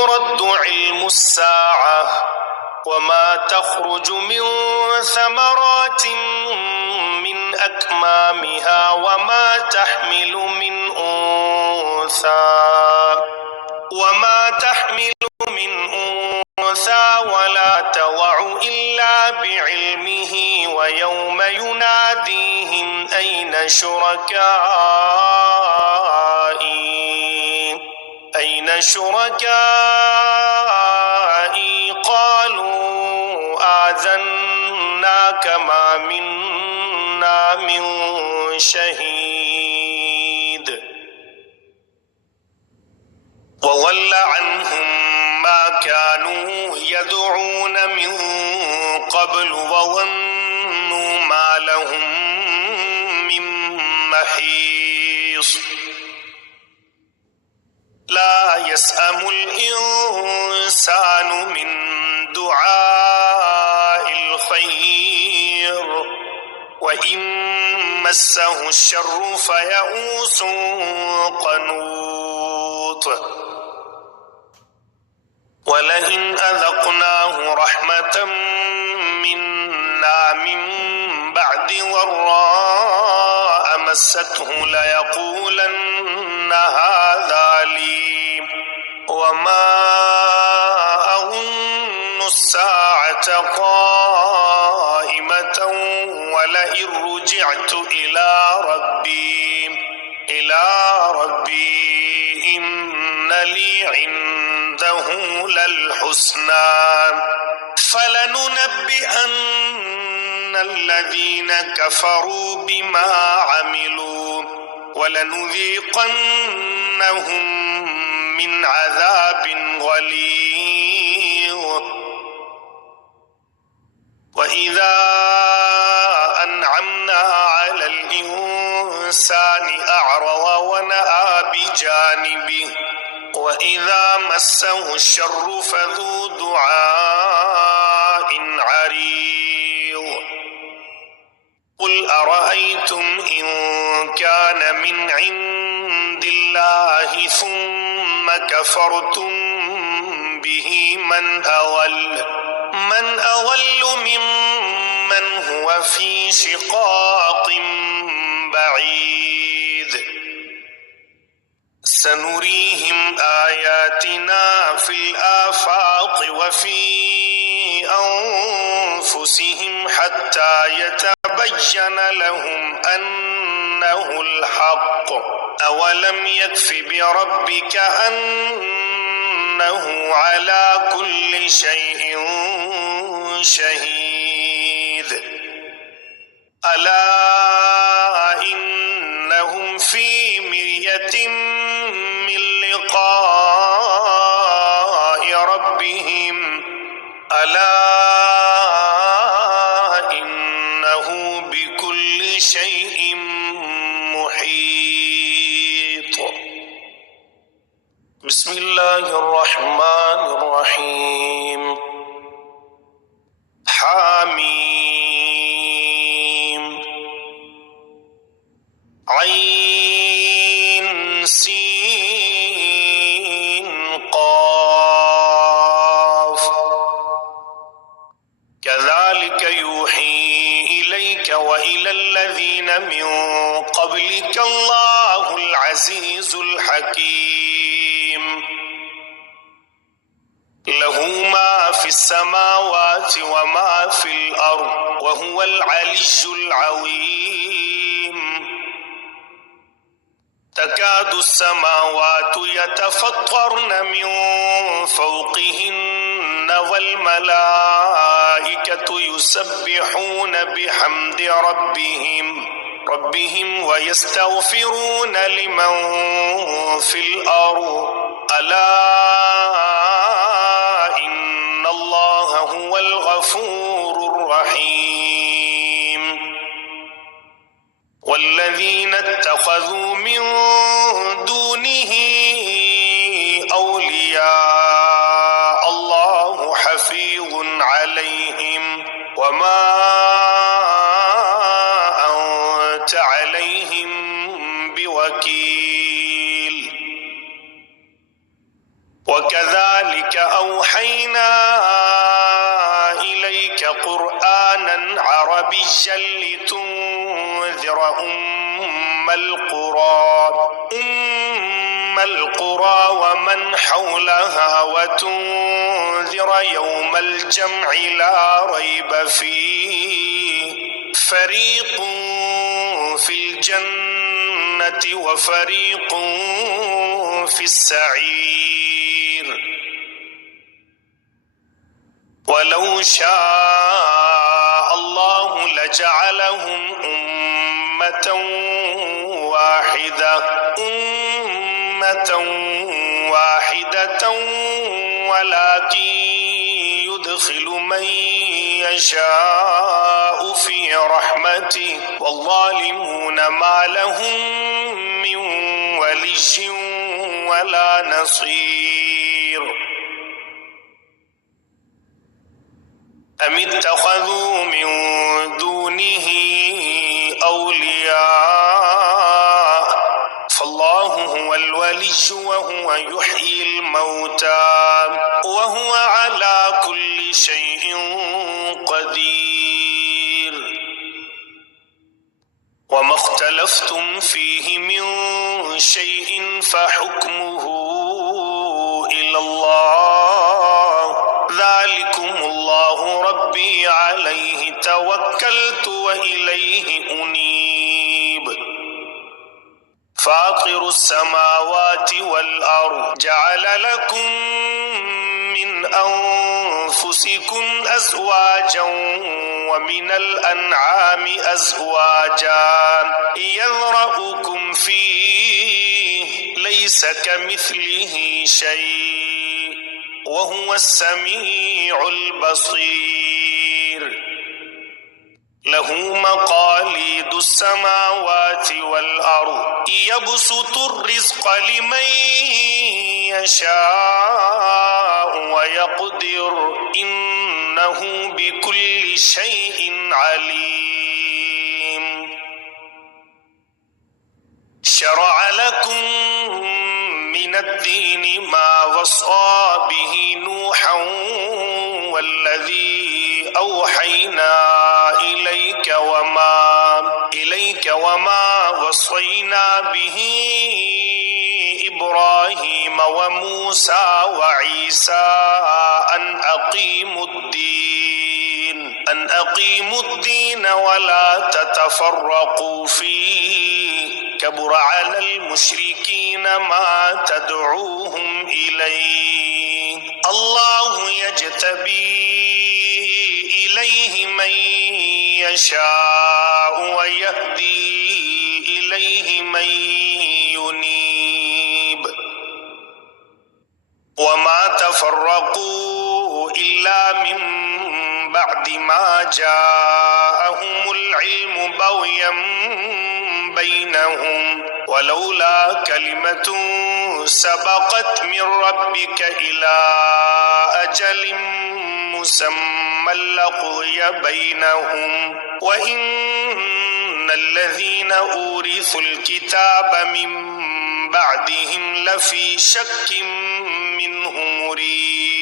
يرد علم الساعة وما تخرج من ثمرات من أكمامها وما تحمل من أنثى ولا تضع إلا بعلمه ويوم يناديهم أين شركائي قالوا آذناك ما منا من شهيد وضل عنهم ما كانوا يدعون من قبل وظنوا ما لهم من محيص لا يسأم الإنسان من دعاء الخير وإن مسه الشر فيئوس قنوط ولئن أذقناه رحمة منا من بعد ضراء مسته ليقولن هذا لي وما أظن الساعة قائمة ولئن رجعت إلى ربي إن لي عنده للحسنى فلننبئن الذين كفروا بما عملوا ولنذيقنهم من عذاب غليظ وإذا أنعمنا على الإنسان أعرض ونأى بجانبه وإذا مسه الشر فذو دعاء عريض قل أرأيتم إن كان من عند الله ثم كفرتم به من أضل ممن هو في شقاق بعيد سنريهم آياتنا في الآفاق وفي أنفسهم حتى يتبين لهم أنه الحق أولم يكف بربك أنه على كل شيء شهيد ألا إنهم في مرية من لقاء ربهم ألا إنه بكل شيء محيط بسم الله الرحمن الرحيم حميم عين سين قاف كذلك يوحي إليك وإلى الذين من قبلك الله العزيز الحكيم له ما في السماوات وما في الأرض وهو العلي العظيم تكاد السماوات يتفطرن من فوقهن والملائكة يسبحون بحمد ربهم ويستغفرون لمن في الأرض ألا إن الله هو الغفور الرحيم والذين اتخذوا من دونه أولياء الله حفيظ عليهم وما أنت عليهم بوكيل وكذلك كذلك أوحينا إليك قرآنا عربيا لتنذر أم القرى ومن حولها وتنذر يوم الجمع لا ريب فيه فريق في الجنة وفريق في السعير ولو شاء الله لجعلهم أمة واحدة ولكن يدخل من يشاء في رحمته والظالمون ما لهم من ولي ولا نصير أم اتخذوا من دونه أولياء فالله هو الولي وهو يحيي الموتى وهو على كل شيء قدير وما اختلفتم فيه من شيء فحكمه إلى الله ذلكم الله ربي عليه توكلت وإليه أنيب فاطر السماوات والأرض جعل لكم من أنفسكم أزواجا ومن الأنعام أزواجا يذرأكم فيه ليس كمثله شيء وهو السميع البصير له مقاليد السماوات والأرض يبسط الرزق لمن يشاء ويقدر إنه بكل شيء عليم شرع لكم من الدين ما وصى به نوحا والذي أوحينا إليك وما وصينا به إبراهيم وموسى وعيسى أن أقيموا الدين ولا تتفرقوا فيه كبر على المشركين ما تدعوهم إليه الله يجتبي إليه من يشاء ويهدي إليه من ينيب وما تفرقوا إلا من بعد ما جاءهم العلم بغيا بينهم ولولا كلمة سبقت من ربك إلى أجل مسمى لقضي بينهم وإن الذين أورثوا الكتاب من بعدهم لفي شك منه مريب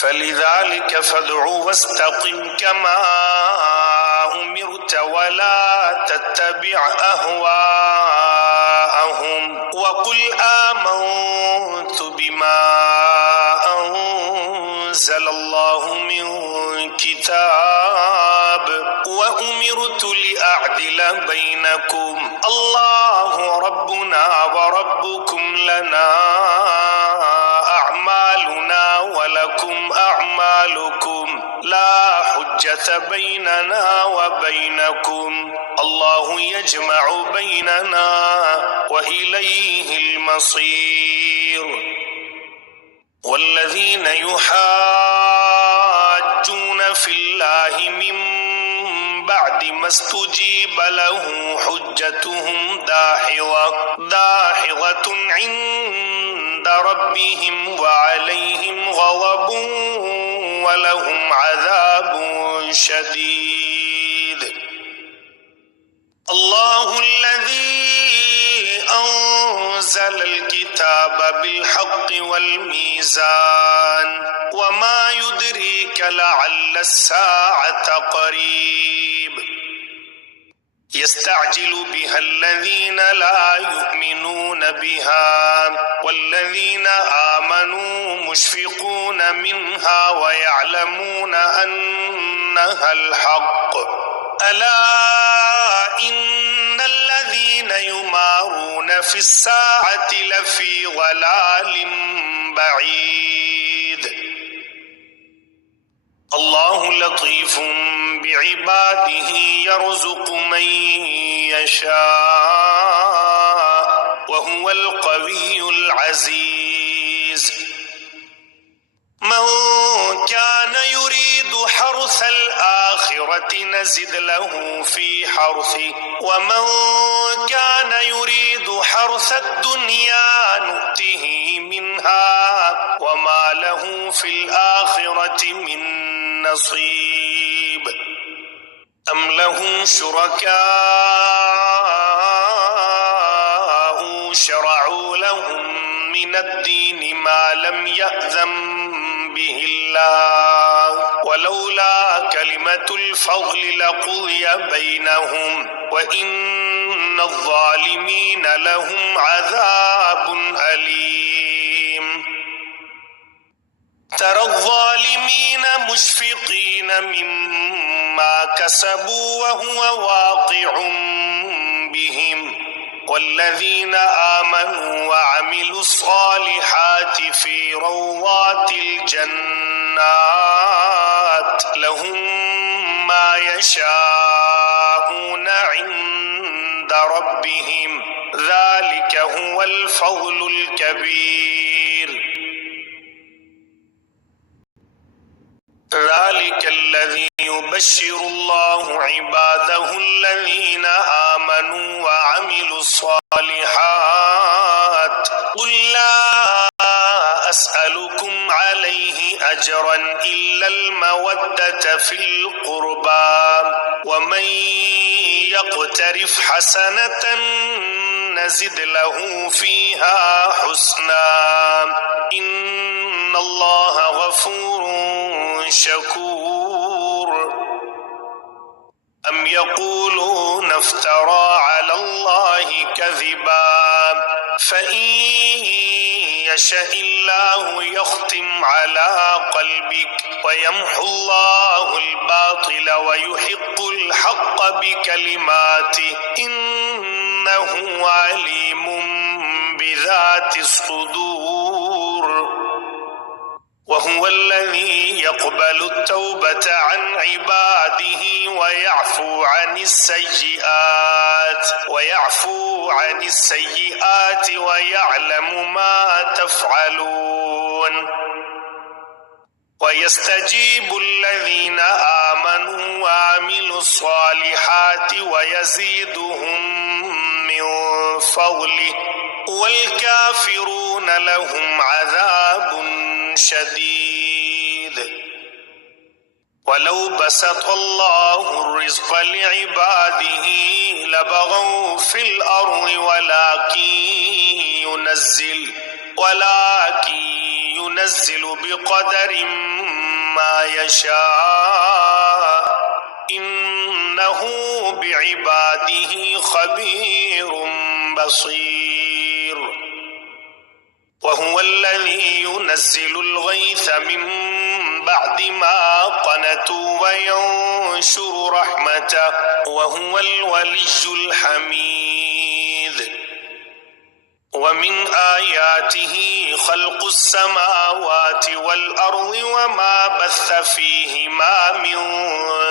فلذلك فادع واستقم كما أمرت ولا تتبع أهواءهم وقل آمنت بما أنزل الله من كتاب وأمرت لأعدل بينكم الله ربنا وربكم لنا أعمالنا ولكم أعمالكم لا حجة بيننا وبينكم الله يجمع بيننا وإليه المصير والذين يحاجون في الله من بعد ما استجيب له حجتهم داحضة عند ربهم وعليهم غضب ولهم عذاب شديد الله الذي أنزل أنزل الكتاب بالحق والميزان وما يدريك لعل الساعة قريب يستعجل بها الذين لا يؤمنون بها والذين آمنوا مشفقون منها ويعلمون أنها الحق ألا إن الذين يمارون في الساعة لفي ضلال بعيد الله لطيف بعباده يرزق من يشاء وهو القوي العزيز من كان يريد حرث الآخرة نزد له في حرثه ومن كان يريد حرث الدنيا نؤته منها وما له في الآخرة من نصيب أم لهم شركاء شرعوا لهم من الدين ما لم يأذن به الله ولولا كلمة الفضل لقضي بينهم وإن الظالمين لهم عذاب أليم ترى الظالمين مشفقين مما كسبوا وهو واقع بهم والذين آمنوا وعملوا الصالحات في روضات الجنات لهم ما يشاءون عند ربهم ذلك هو الفضل الكبير ذلك الذي يبشر الله عباده الذين آمنوا وعملوا الصالحات قل لا أسألكم عليه أجرا إلا المودة في القربى ومن يقترف حسنة نزد له فيها حسنا إن الله غفور شكور أم يقولون افترى على الله كذبا فإن يشاء الله يختم على قلبك ويمحو الله الباطل ويحق الحق بكلماته إنه عليم بذات الصدور وهو الذي يقبل التوبة عن عباده ويعفو عن السيئات ويعلم ما تفعلون ويستجيب الذين آمنوا وعملوا الصالحات ويزيدهم من فضله والكافرون لهم عذاب شديد ولو بسط الله الرزق لعباده لبغوا في الأرض ولكن ينزل بقدر ما يشاء إنه بعباده خبير بصير وهو الذي ينزل الغيث من بعد ما قنطوا وينشر رحمته وهو الولي الحميد ومن آياته خلق السماوات والأرض وما بث فيهما من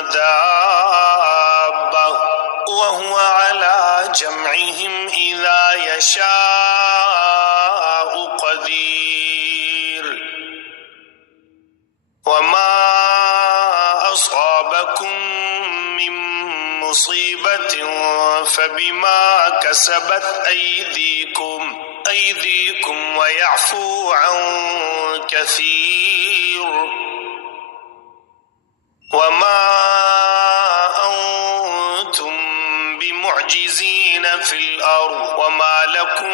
دابة وهو على جمعهم إذا يشاء قدير وما أصابكم من مصيبة فبما كسبت أيديكم ويعفو عن كثير وما أنتم بمعجزين في الأرض وما لكم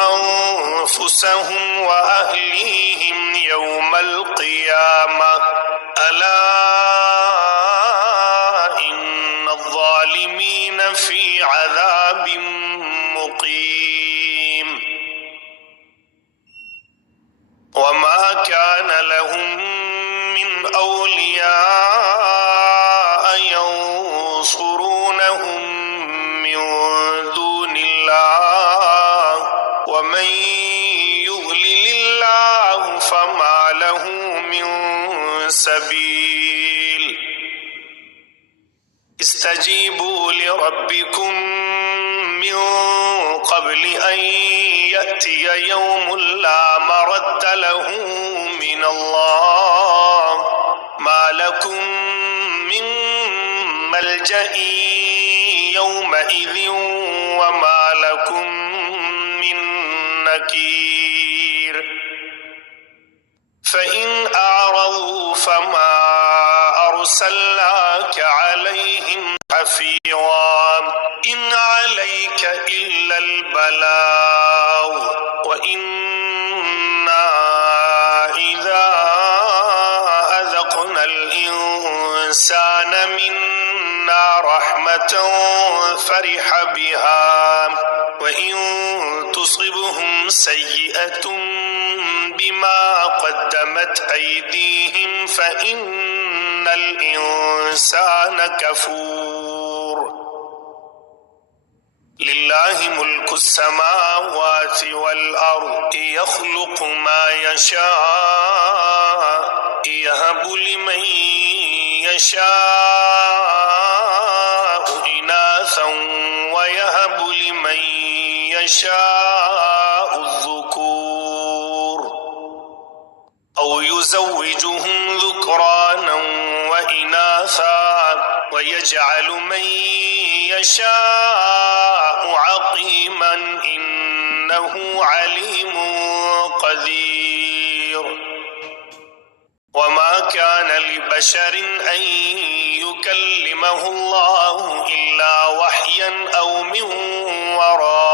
أنفسهم وأهليهم يوم القيامة ألا إن الظالمين في عذاب مقيم وما كان لهم من أولياء ينصرونهم من دون الله ومن يضلل الله فما له من سبيل استجيبوا لربكم من قبل أن يأتي يوم لا مرد له من الله ما لكم من ملجأ يومئذ وما لكم من نكير فإن أعرضوا فما أرسلناك عليهم حفيظا إن عليك إلا البلاغ وإنا إذا أذقنا الإنسان منا رحمة فرح بها وإن تصبهم سيئة بما قدمت أيديهم فإن الإنسان كفور لله ملك السماوات والأرض يخلق ما يشاء يهب لمن يشاء إناثا ويهب لمن يشاء الذكور أو يزوجهم ذكرانا وإناثا ويجعل من يشاء عقيما إنه عليم قدير وما كان لبشر أن يكلمه الله إلا وحيا أو من وراء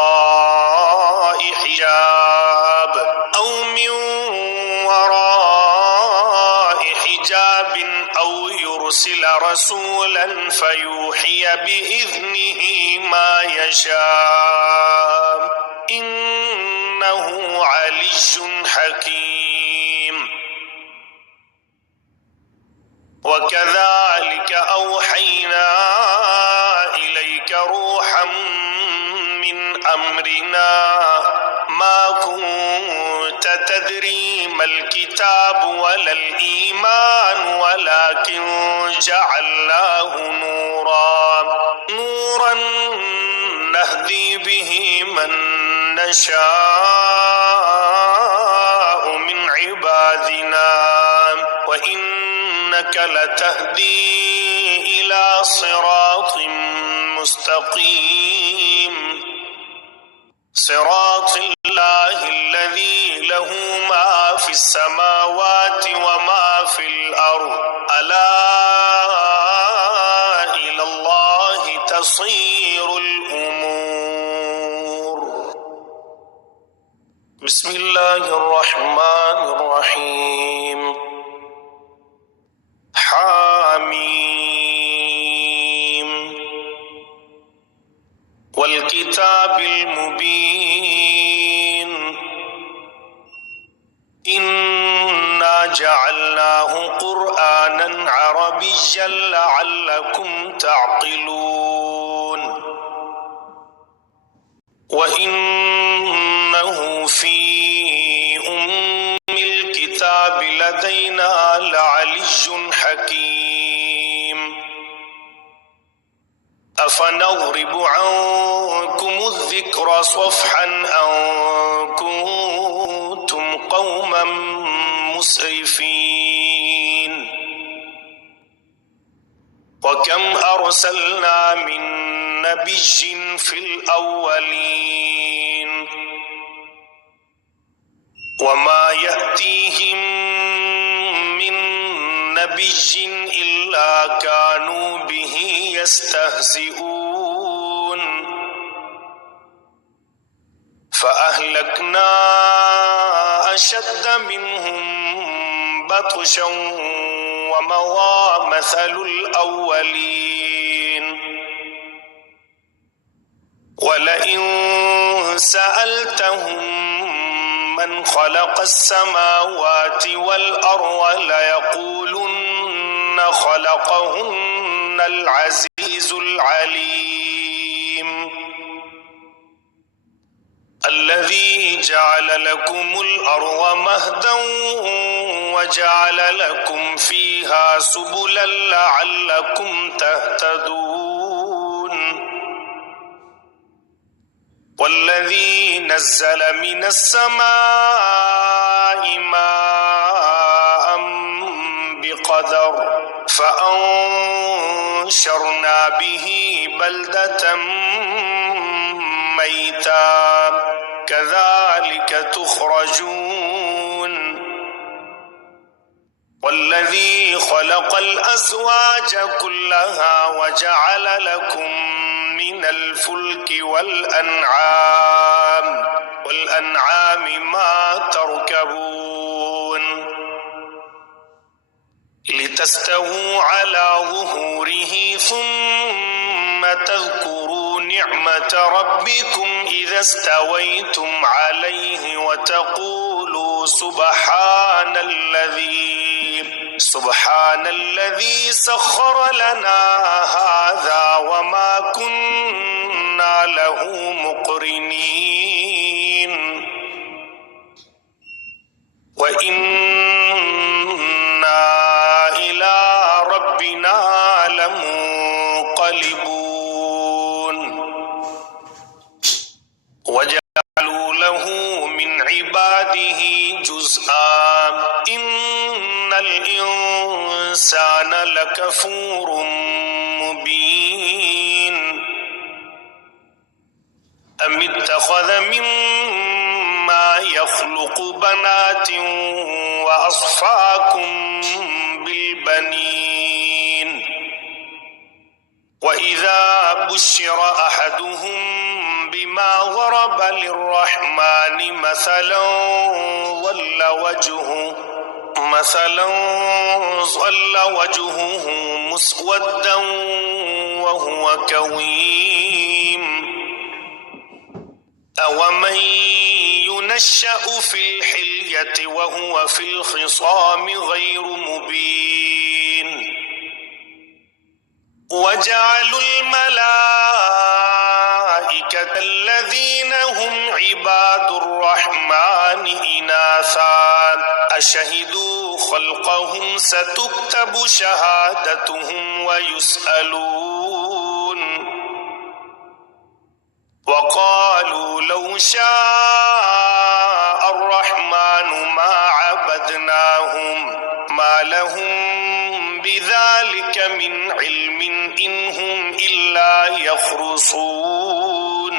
حجاب أو يرسل رسولا فيوحي بإذنه ما يشاء إنه علي حكيم وكذلك أوحينا إليك روحا من أمرنا ما كنت تدري ما الكتاب ولا الإيمان ولكن جعلناه نورا نهدي به من نشاء من عبادنا وإنك لتهدي إلى صراط مستقيم صراط الله الذي له ما في السماوات وما في الأرض ألا إلى الله تصير الأمور بسم الله الرحمن الرحيم حاميم والكتاب المبين إنا جعلناه قرآنا عربيا لعلكم تعقلون وإنه في أم الكتاب لدينا لعلي حكيم أفنضرب عنكم الذكر صفحا أن كنتم قوما مسرفين وكم أرسلنا من نبي في الأولين وما يأتيهم من نبي إلا كانوا به يستهزئون فأهلكنا أشد منهم بطشا ومضى مثل الأولين ولئن سألتهم من خلق السماوات والأرض ليقولن خلقهن العزيز العليم الذي جعل لكم الأرض مهدا وجعل لكم فيها سبلا لعلكم تهتدون والذي نزل من السماء ماء بقدر فأنزلنا فأنشرنا به بلدة ميتا كذلك تخرجون والذي خلق الأزواج كلها وجعل لكم من الفلك والأنعام ما تركبون لتستووا على ظهوره ثم تذكروا نعمة ربكم إذا استويتم عليه وتقولوا سبحان الذي سخر لنا هذا وما كنا له مقرنين وإنا إلى ربنا لمنقلبون وجعلوا له من عباده جزءا إن الإنسان لكفور مبين أم اتخذ مما يخلق بنات وأصفاكم بالبنين وإذا بشر أحدهم بما ضرب للرحمن مثلا ظل وجهه مسودا وهو كظيم أومن ينشأ في الحلية وهو في الخصام غير مبين وجعلوا الملائكة الذين هم عباد الرحمن إناثا أشهدوا خلقهم ستكتب شهادتهم ويسألون وقالوا لو شاء الرحمن ما عبدناهم ما لهم بذلك من علم إن هم إلا يخرصون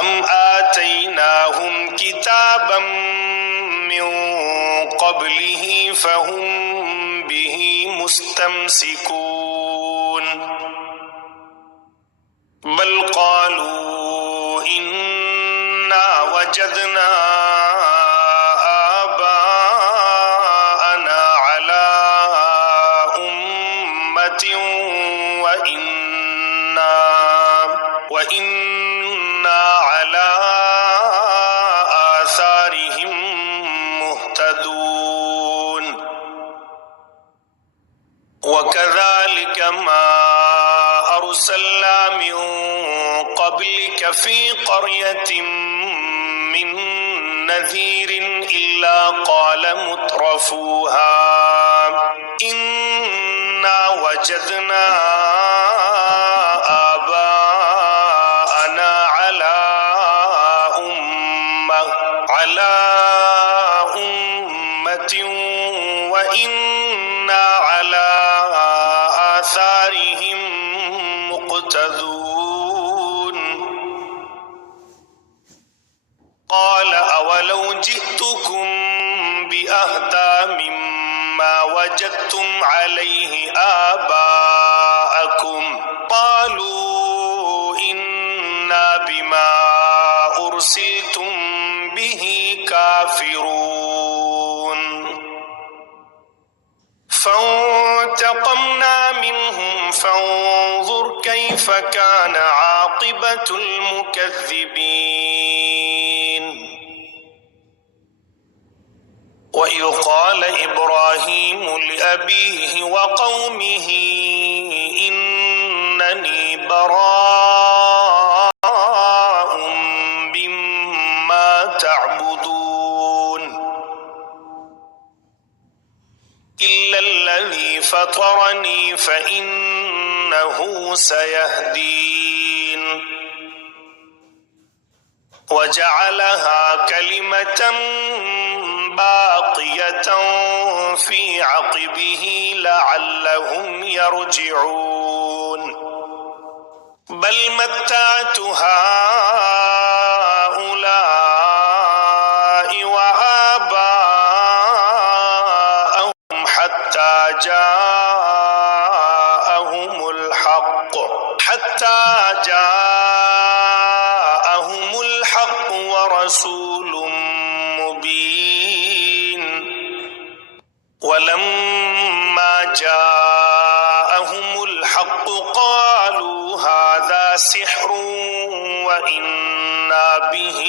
أم آتيناهم كتابا من قبله فهم به مستمسكون بل قالوا إنا وجدنا آباءنا على أمة وإنا على آثارهم مهتدون وكذلك ما أرسلنا من قبلك في قرية من نذير إلا قال مترفوها إنا وجدنا آباءنا على أمة وإنا على آثارهم مقتدون قال أولو جئتكم بأهدى مما وجدتم عليه آباءكم قالوا إنا بما أرسلتم به كافرون فانتقمنا منهم فانظر كيف كان عاقبة المكذبين وإذ قال إبراهيم لأبيه وقومه إنني براء مما تعبدون إلا الذي فطرني فإنه سيهدين وجعلها كلمة باقية في عقبه لعلهم يرجعون بل متعت هؤلاء وآباءهم حتى جاءهم الحق ورسول مبين ولما جاءهم الحق قالوا هذا سحر وإنا به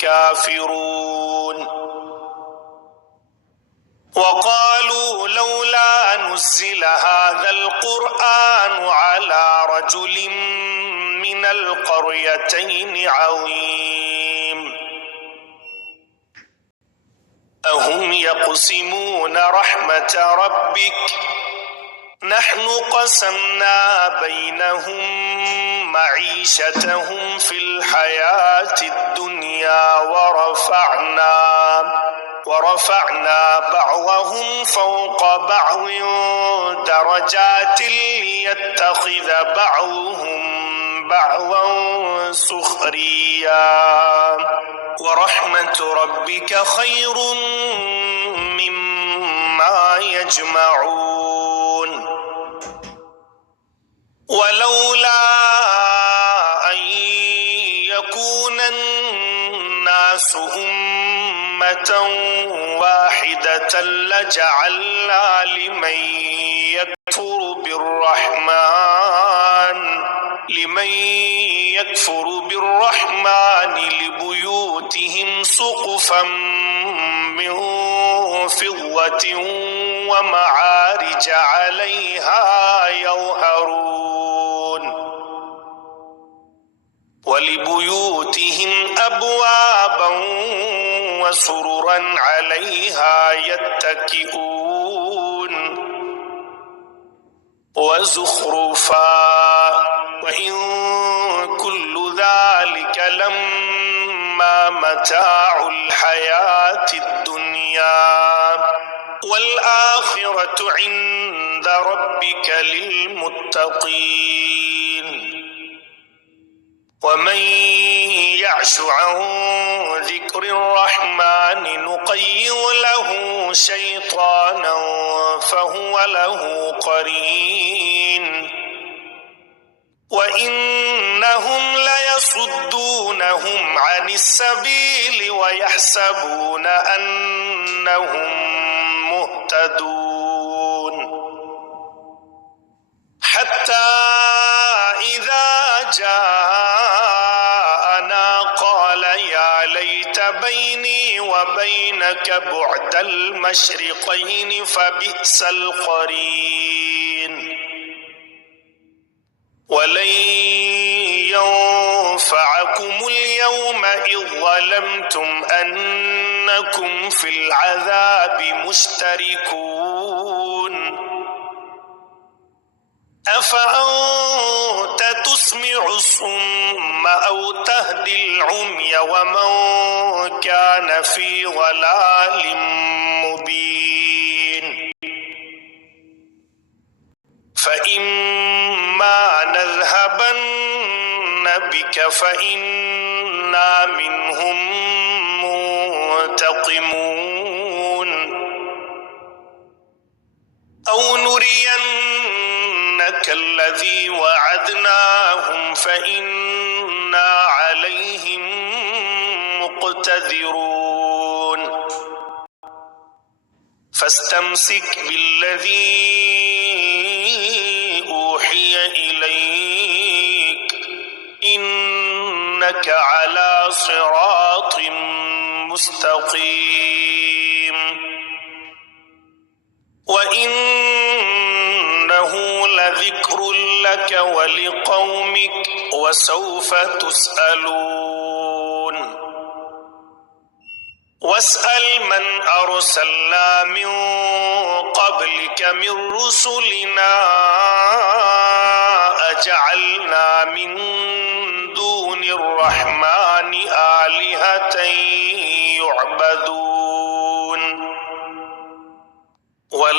كافرون وقالوا لولا نزل هذا القرآن على رجل من القريتين عظيم أهم يقسمون رحمة ربك نحن قسمنا بينهم معيشتهم في الحياة الدنيا ورفعنا بعضهم فوق بعض درجات ليتخذ بعضهم بعضا سخريا ورحمة ربك خير مما يجمعون ولولا أن يكون الناس أمة واحدة لجعلنا لمن يكفر بالرحمن لبيوتهم سقفا من فضة ومعارج عليها يظهرون ولبيوتهم أبوابا وسررا عليها يتكئون وزخرفا وإن كل ذلك لما متاع الحياة الدنيا والآخرة عند ربك للمتقين ومن يعش عن ذكر الرحمن نقيض له شيطانا فهو له قرين وإنهم ليصدونهم عن السبيل ويحسبون أنهم مهتدون حتى إذا جاءنا قال يا ليت بيني وبينك بعد المشرقين فبئس القرين ولن ينفعكم اليوم إذ ظلمتم أنكم في العذاب مشتركون أفأنت تسمع الصم أو تهدي العمي ومن كان في ضلال مبين فإما نذهبن بك فإنا منهم منتقمون أو نرينك الذي وعدناهم فإنا عليهم مقتدرون فاستمسك بالذي أوحي إليك إنك على صراط مستقيم وإنه لذكر لك ولقومك وسوف تسألون واسأل من أرسلنا من قبلك من رسلنا أجعلنا من دون الرحمن آلهة يعبدون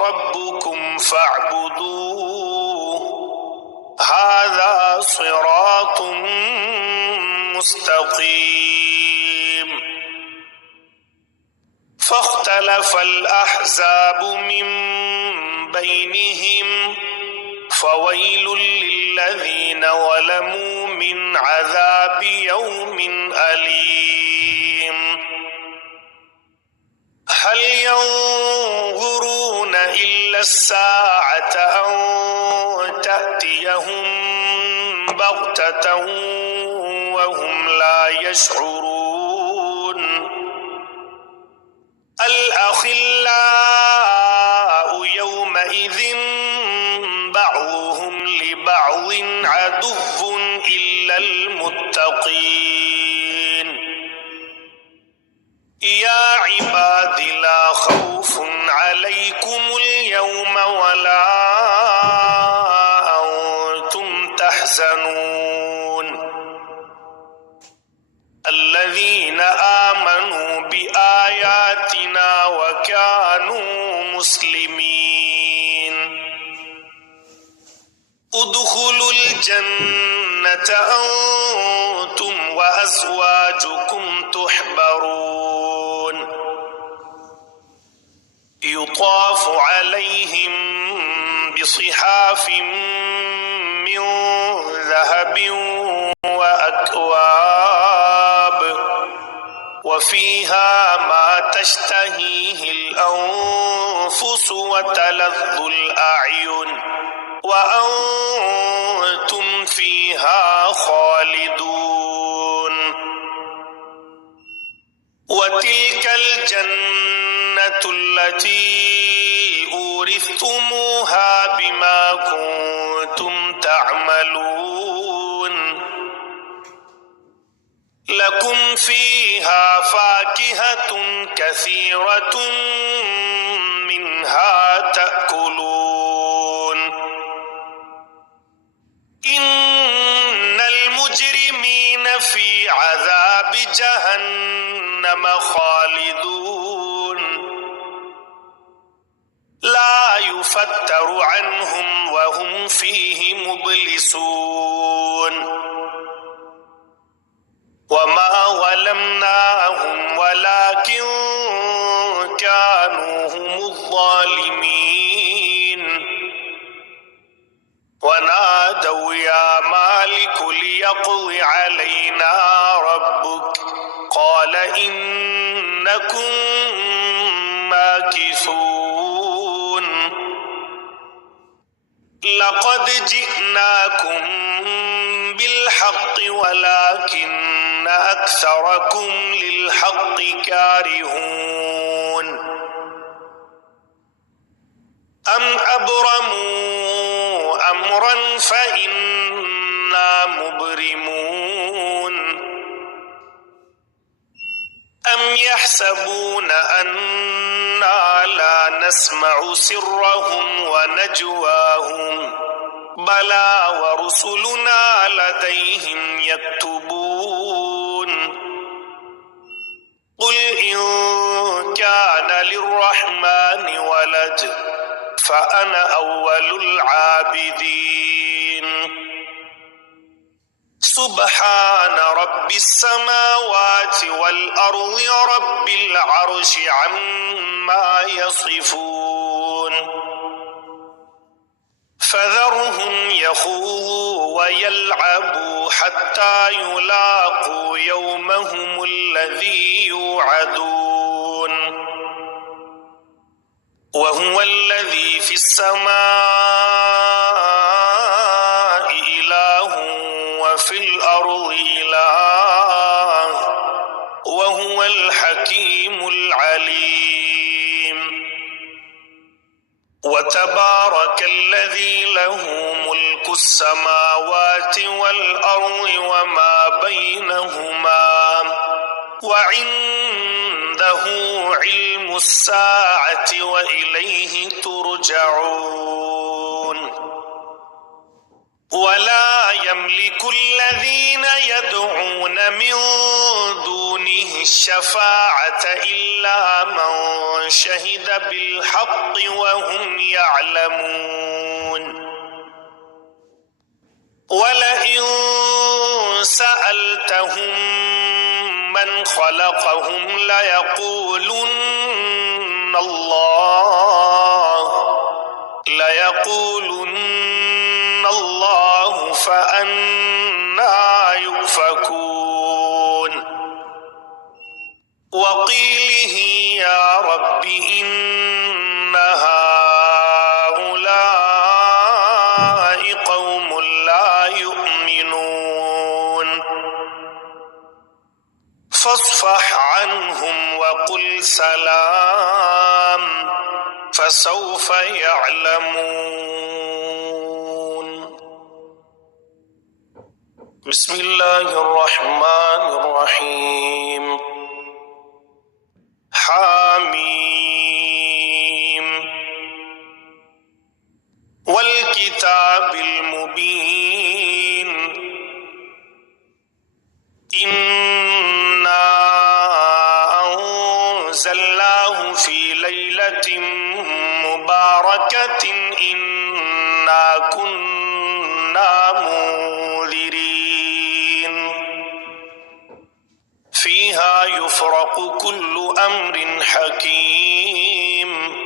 ربكم فاعبدوه هذا صراط مستقيم فاختلف الأحزاب من بينهم فويل للذين ظلموا من عذاب يوم أليم هل ينظرون إلا الساعة أن تأتيهم بغتة وهم لا يشعرون الأخلاء يومئذ بعضهم لبعض عدو إلا المتقين يا عباد لا خوف عليكم اليوم ولا أنتم تحزنون الذين آمنوا بآياتنا وكانوا مسلمين ادخلوا الجنة أنتم وأزواجكم تحبرون يطاف عليهم بصحاف من ذهب وأكواب وفيها ما تشتهيه الأنفس وتلذ الأعين وأنتم فيها خالدون وتلك الجنة التي أورثتموها بما كنتم تعملون لكم فيها فاكهة كثيرة منها تأكلون إن المجرمين في عذاب جهنم خالدون لا يفتر عنهم وهم فيه مبلسون وما ظلمناهم ولكن كانوا هم الظالمين ونادوا يا مالك ليقض علينا ربك قال إنكم ماكثون لقد جئناكم بالحق ولكن أكثركم للحق كارهون أم أبرموا أمرا فإنا مبرمون أم يحسبون أنا لا نسمع سرهم ونجواهم بلى ورسلنا لديهم يكتبون قل إن كان للرحمن ولد فأنا أول العابدين سبحان رب السماوات والأرض رب العرش عما يصفون فذرهم يخوضوا ويلعبوا حتى يلاقوا يومهم الذي يوعدون وهو الذي في السماء إله وفي الأرض إله وهو الحكيم العليم وتبارك الذي له ملك السماوات والأرض وما بينهما وعنده علم الساعة وإليه ترجعون ولا يملك الذين يدعون من دونه الشفاعة إلا من شهد بالحق وهم يعلمون ولئن سألتهم من خلقهم ليقولن الله فأنى يؤفكون وقيله يا رب إن هؤلاء قوم لا يؤمنون فاصفح عنهم وقل سلام فسوف يعلمون. بسم الله الرحمن الرحيم. حاميم والكتاب المبين إنا أنزلناه في ليلة مباركة إنا كنا منذرين فيها يفرق كل أمر حكيم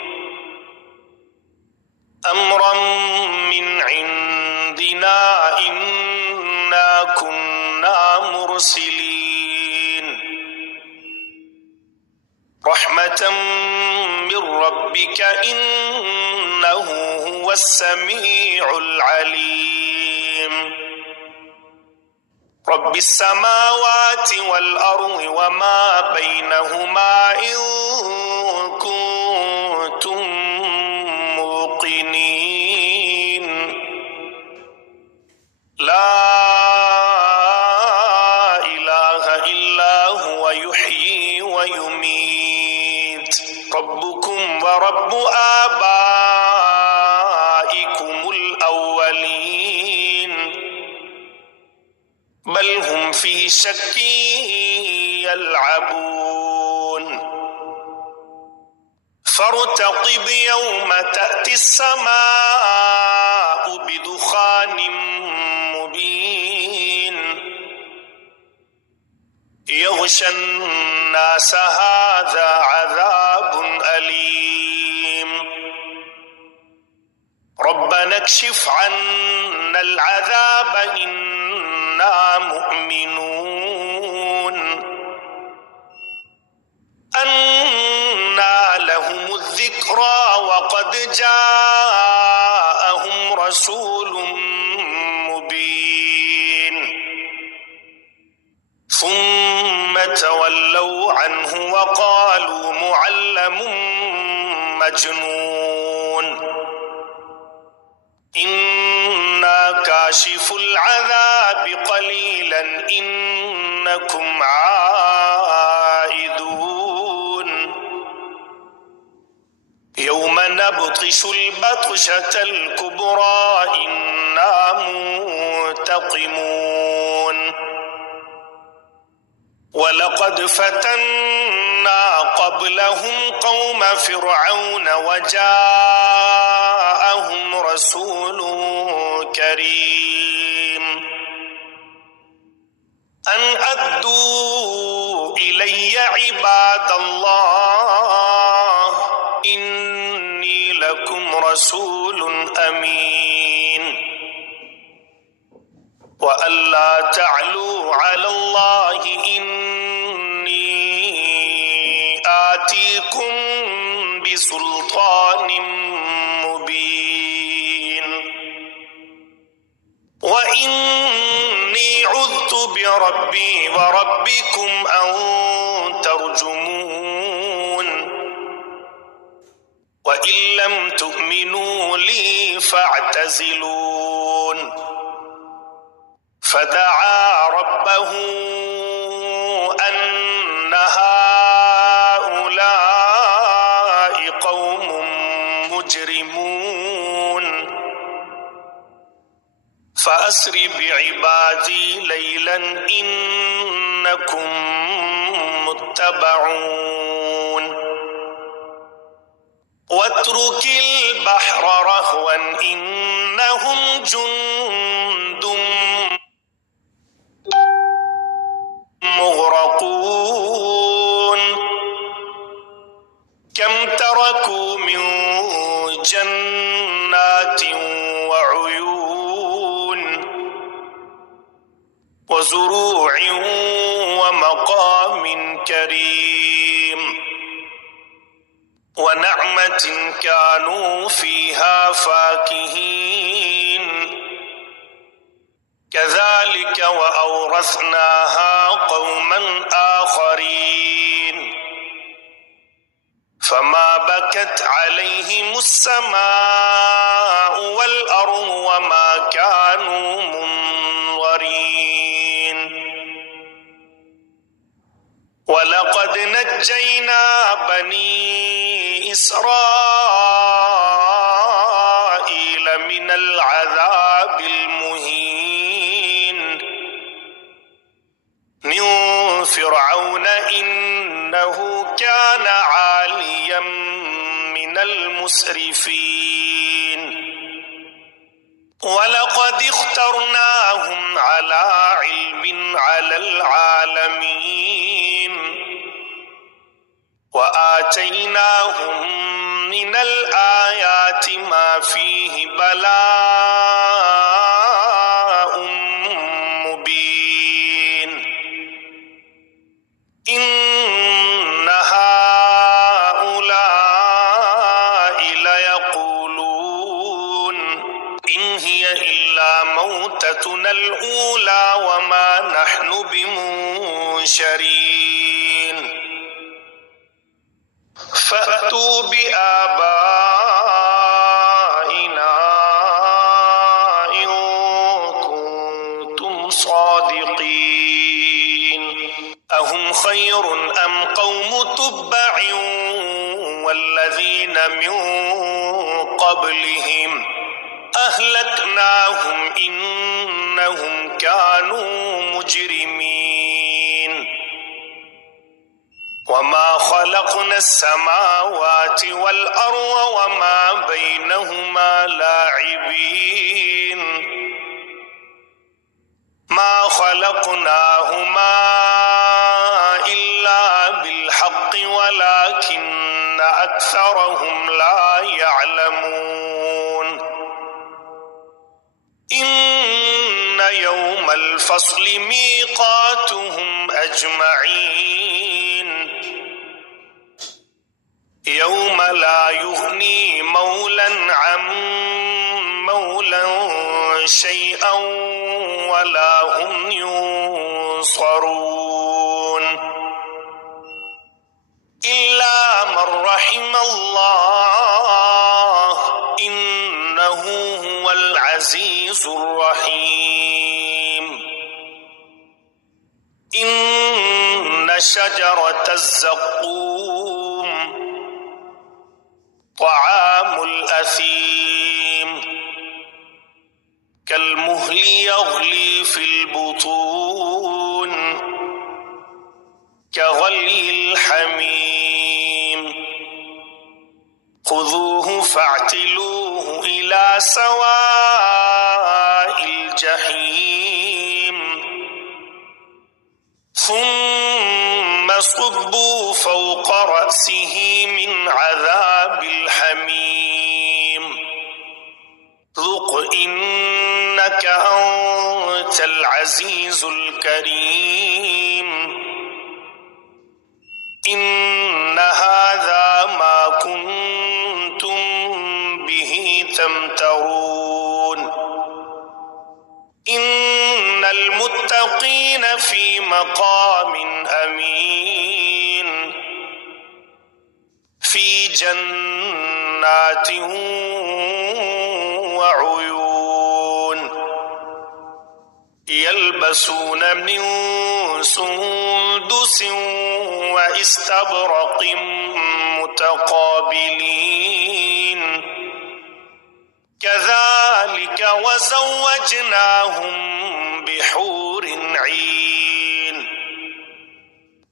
أمرا من عندنا إنا كنا مرسلين رحمة من ربك إنه هو السميع العليم رب السماوات والأرض وما بينهما إن كنتم موقنين لا إله إلا هو يحيي ويميت ربكم ورب آبائكم الأولين بل هم في شك يلعبون فارتقب يوم تأتي السماء بدخان مبين يغشى الناس هذا عذاب أليم ربنا اكشف عنا العذاب إنا مؤمنون أنى لهم الذكرى وقد جاءهم رسول مبين ثم تولوا عنه وقالوا معلم مجنون إنا كاشف العذاب قليلا إنكم عائدون يوم نبطش البطشة الكبرى إنا منتقمون ولقد فتنا قبلهم قوم فرعون وجاءهم رسول كريم أن أدوا إلي عباد الله إني لكم رسول أمين وأن لا تعلوا على الله إني آتيكم بسلطان مبين وإني عذت بربي وربكم أن ترجمون وإن لم تؤمنوا لي فاعتزلون فدعا ربه أن هؤلاء قوم مجرمون فأسر بعبادي ليلا إنكم متبعون واترك البحر رهوا إنهم جند مغرقون كم تركوا من جنات وعيون وزروع ومقام كريم ونعمة كانوا فيها فاكهين كذلك وأورثناها قوما آخرين فما بكت عليهم السماء والأرض وما كانوا منظرين ولقد نجينا بني إسرائيل من العذاب المهين من فرعون إنه كان عاليا من المسرفين ولقد اخترناهم على علم على العالمين وآتيناهم من الآيات ما فيه بلاء مبين إن هؤلاء ليقولون إن هي إلا موتتنا الأولى وما نحن بمنشرين فأتوا بآبائنا إن كنتم صادقين أهم خير أم قوم تبع والذين من قبلهم أهلكناهم إنهم كانوا مجرمين وما خلقنا السماوات والأرض وما بينهما لاعبين ما خلقناهما إلا بالحق ولكن أكثرهم لا يعلمون إن يوم الفصل ميقاتهم أجمعين يوم لا يغني مولا عن مولا شيئا ولا هم ينصرون إلا من رحم الله إنه هو العزيز الرحيم إن شجرة الزقوم طعام الأثيم كالمهل يغلي في البطون كغلي الحميم خذوه فاعتلوه إلى سواء الجحيم ثم صبوا فوق رأسه من عذاب الحميم ذق إنك أنت العزيز الكريم إن هذا ما كنتم به تمترون إن المتقين في مقام أمين في جنات وعيون يلبسون من سندس واستبرق متقابلين كذلك وزوجناهم بحور عين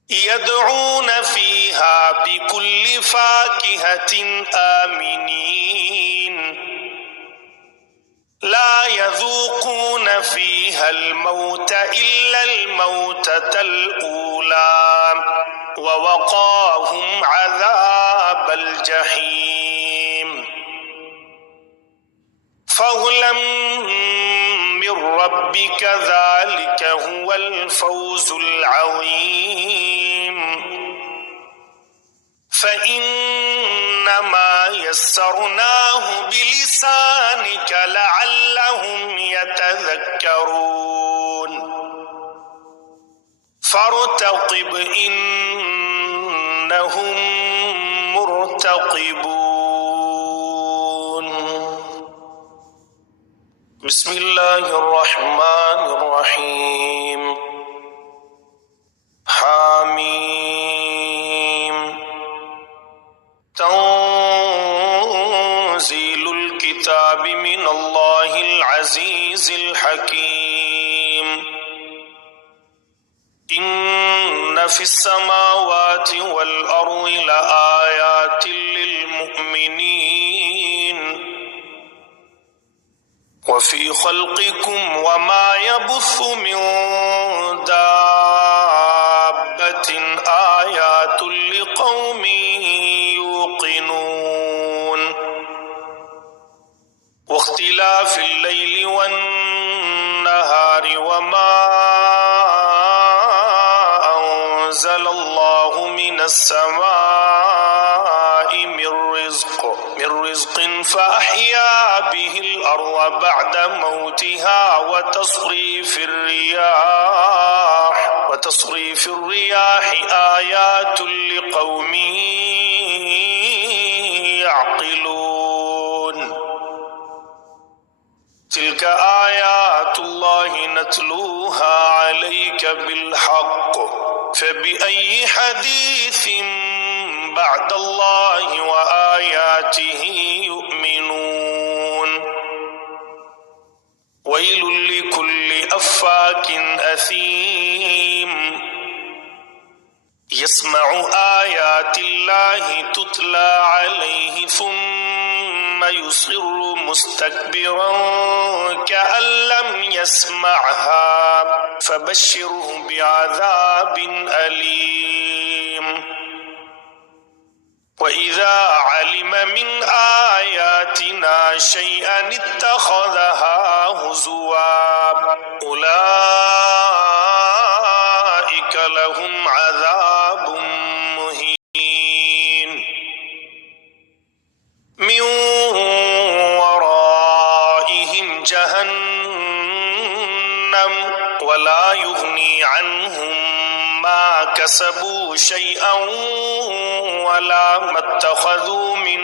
يدعون فيها بكل فاكهة آمنين لا يذوقون فيها الموت إلا الموتة الأولى ووقاهم عذاب الجحيم فضلا من ربك ذلك هو الفوز العظيم فإنما يسرناه بلسانك لعلهم يتذكرون فارتقب إنهم مرتقبون. بسم الله الرحمن الرحيم. حاميم. تنزيل الكتاب من الله العزيز الحكيم. إن في السماوات والأرض لآيات للمؤمنين وفي خلقكم وما يبث من دابة آيات لقوم يوقنون واختلاف الليل والنهار وما أنزل الله من السماء من رزق فأحيا به الأرض بعد موتها وتصريف الرياح آيات لقوم يعقلون تلك آيات الله نتلوها عليك بالحق فبأي حديث بعد الله وآياته يؤمنون ويل لكل أفاك أثيم يسمع آيات الله تتلى عليه ثم يصر مستكبرا كأن لم يسمعها فبشره بعذاب أليم وإذا علم من آياتنا شيئا اتخذها هزوا أولئك لهم عذاب مهين من ورائهم جهنم ولا يغني عنهم ما كسبوا شيئا ولا ما اتخذوا من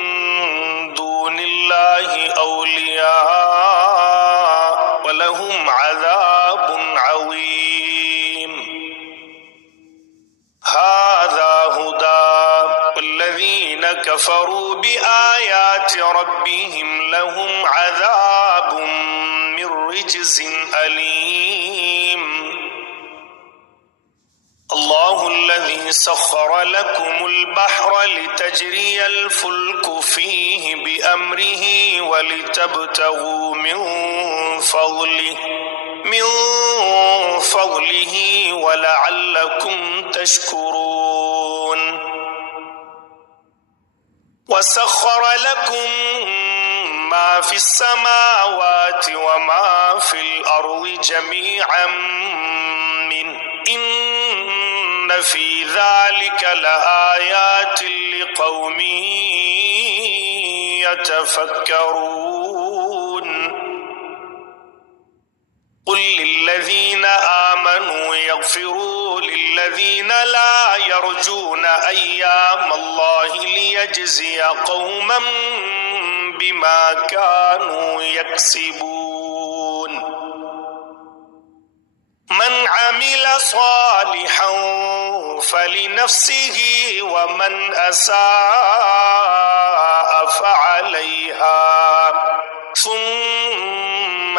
دون الله أولياء ولهم عذاب عظيم هذا هدى والذين كفروا بآيات ربهم لهم عذاب من رجز أليم الله الذي سخر لكم البحر لتجري الفلك فيه بأمره ولتبتغوا من فضله ولعلكم تشكرون وسخر لكم ما في السماوات وما في الأرض جميعا منه إن في ذلك لآيات لقوم يتفكرون قل للذين آمنوا يغفروا للذين لا يرجون أيام الله ليجزي قوما بما كانوا يكسبون من عمل صالحا فلنفسه ومن أساء فعليها ثم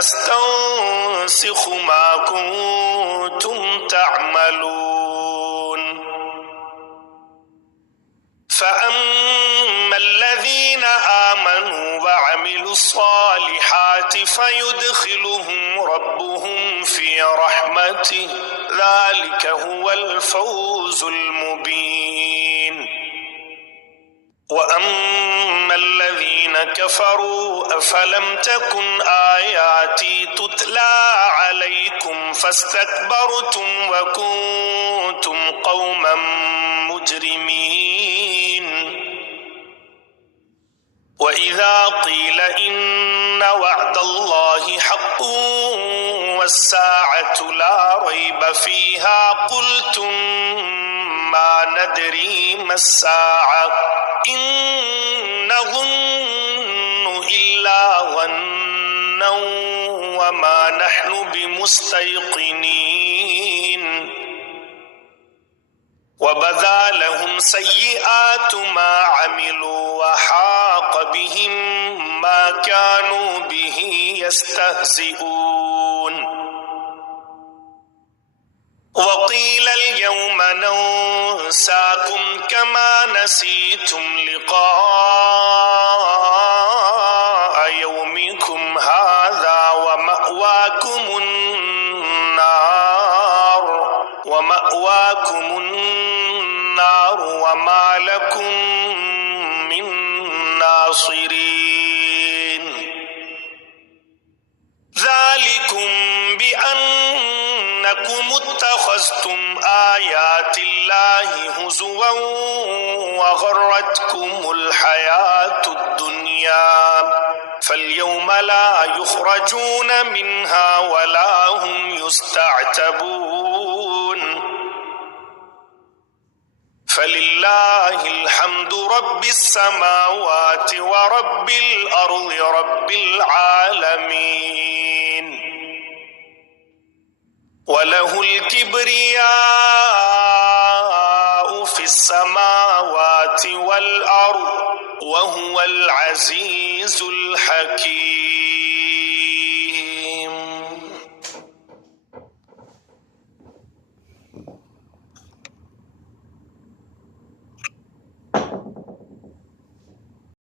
نستنسخ ما كنتم تعملون فأما الذين آمنوا وعملوا الصالحات فيدخلهم ربهم في رحمته ذلك هو الفوز المبين وأما الذين كفروا أفلم تكن آياتي تتلى عليكم فاستكبرتم وكنتم قوما مجرمين وإذا قيل إن وعد الله حق والساعة لا ريب فيها قلتم ما ندري ما الساعة إن نظن إلا ظنا وما نحن بمستيقنين وبدا لهم سيئات ما عملوا وحاق بهم ما كانوا به يستهزئون وقيل اليوم ننساكم كما نسيتم لقاء يومكم هذا ومأواكم النار وما لكم من ناصرين ذلكم بأنكم اتخذتم آيات الله هزوا وغرتكم الحياة الدنيا فاليوم لا يخرجون منها ولا هم يستعتبون فلله الحمد رب السماوات ورب الأرض رب العالمين وله الكبرياء في السماوات والأرض وهو العزيز الحكيم